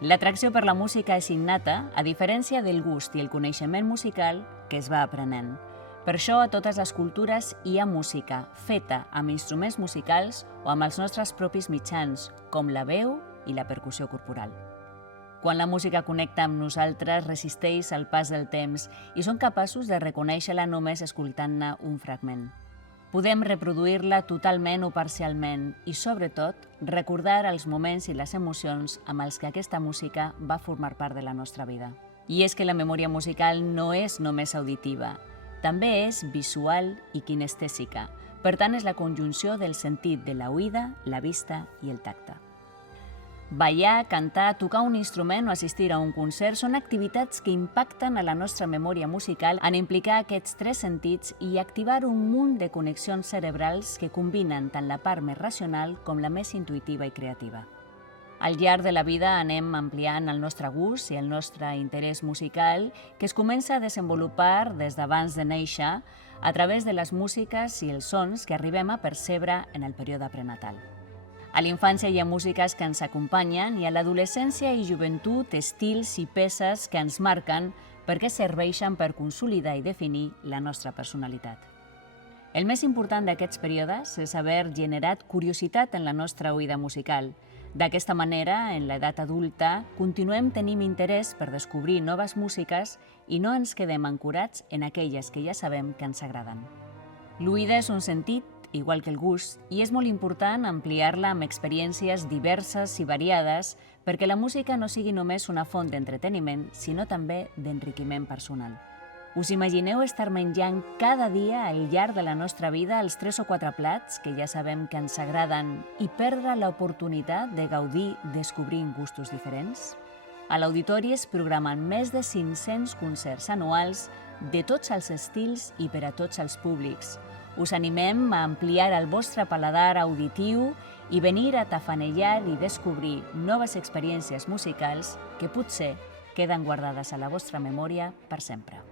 L'atracció per la música és innata, a diferència del gust i el coneixement musical que es va aprenent. Per això, a totes les cultures hi ha música feta amb instruments musicals o amb els nostres propis mitjans, com la veu i la percussió corporal. Quan la música connecta amb nosaltres, resisteix al pas del temps i som capaços de reconèixer-la només escoltant-ne un fragment. Podem reproduir-la totalment o parcialment i, sobretot, recordar els moments i les emocions amb els que aquesta música va formar part de la nostra vida. I és que la memòria musical no és només auditiva, també és visual i kinestèsica. Per tant, és la conjunció del sentit de la oïda, la vista i el tacte. Ballar, cantar, tocar un instrument o assistir a un concert són activitats que impacten a la nostra memòria musical en implicar aquests tres sentits i activar un munt de connexions cerebrals que combinen tant la part més racional com la més intuïtiva i creativa. Al llarg de la vida anem ampliant el nostre gust i el nostre interès musical, que es comença a desenvolupar des d'abans de néixer a través de les músiques i els sons que arribem a percebre en el període prenatal. A l'infància hi ha músiques que ens acompanyen i a l'adolescència i joventut estils i peces que ens marquen perquè serveixen per consolidar i definir la nostra personalitat. El més important d'aquests períodes és haver generat curiositat en la nostra oïda musical. D'aquesta manera, en l'edat adulta, continuem tenint interès per descobrir noves músiques i no ens quedem ancorats en aquelles que ja sabem que ens agraden. L'oïda és un sentit, igual que el gust, i és molt important ampliar-la amb experiències diverses i variades perquè la música no sigui només una font d'entreteniment, sinó també d'enriquiment personal. Us imagineu estar menjant cada dia al llarg de la nostra vida els 3 o 4 plats que ja sabem que ens agraden i perdre l'oportunitat de gaudir descobrint gustos diferents? A l'auditori es programen més de 500 concerts anuals de tots els estils i per a tots els públics. Us animem a ampliar el vostre paladar auditiu i venir a tafanellar i descobrir noves experiències musicals que potser queden guardades a la vostra memòria per sempre.